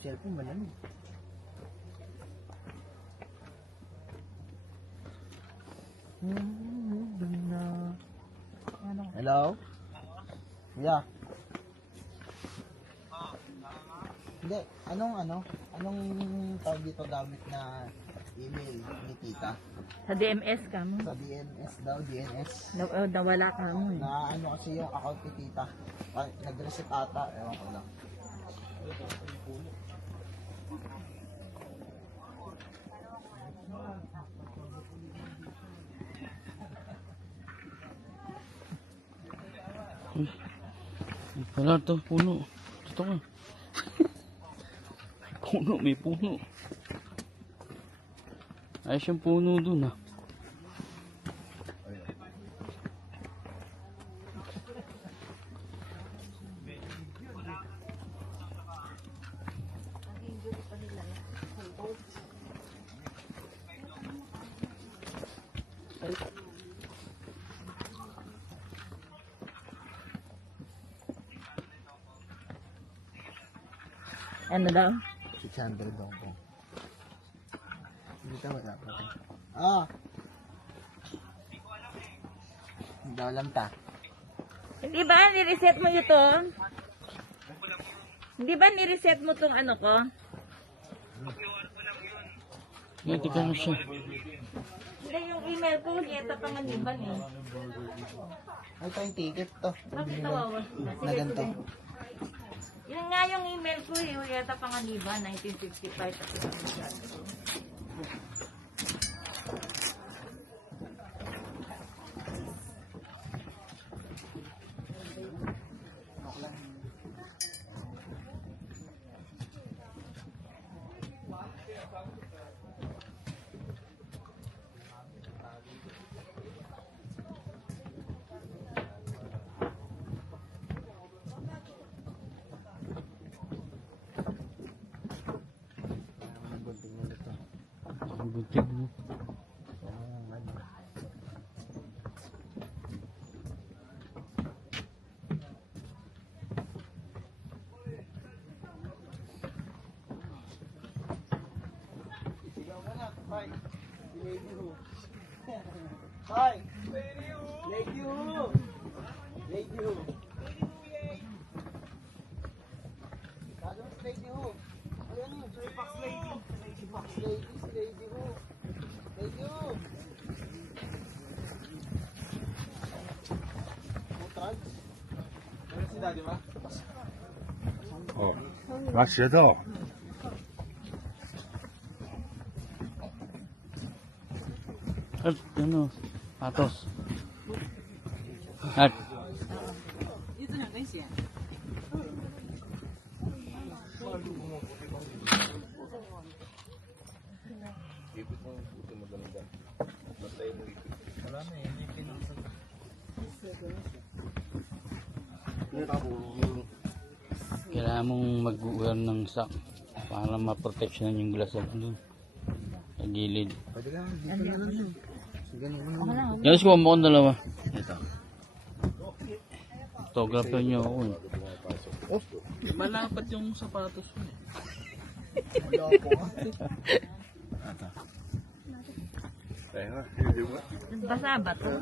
Cellphone malamig. Hello? Yeah. Hindi, anong tawag dito gamit na email ni tita? Sa DMS ka mo. Sa DNS daw, DNS. Nawala ka mo. Na ano kasi yung account ni tita. Nag-reset ata, ewan ko lang. Wala to, puno. Dito ka. Puno, may puno. Ayos yung puno dun ah. Ano daw? 600 dong po. Dito wala pa. Ah! Hindi daw alam ta. Hindi ba ni-reset mo ito? Hindi ba ni-reset mo tong ano ko? Hindi ka na siya. Hindi yung email ko, niyeta panganiban eh. Ay, ito yung ticket to. Bakit tawawa? Na ganito. Yun nga yung email ko eh, niyeta panganiban, 1955. Ang buntig mo. Hi! Lady who? Lady who? Lady who? Ano yun? Soy Fox Lady. Lady Fox Lady. Si Lady who? Lady who? Trans? Ano si Daddy ba? 어, 낚시해서 At ano, patos. At kailangan mong mag-wear ng sock para ma-protectionan yung glass doon sa gilid. Pwede lang. Dito na lang. Sige lang. Yan, kuha mo akong dalawa. Ito. Photographer niyo ako eh. Malapat yung sapatos mo. Wala po. Ito. 내가 이거 Basa ba to?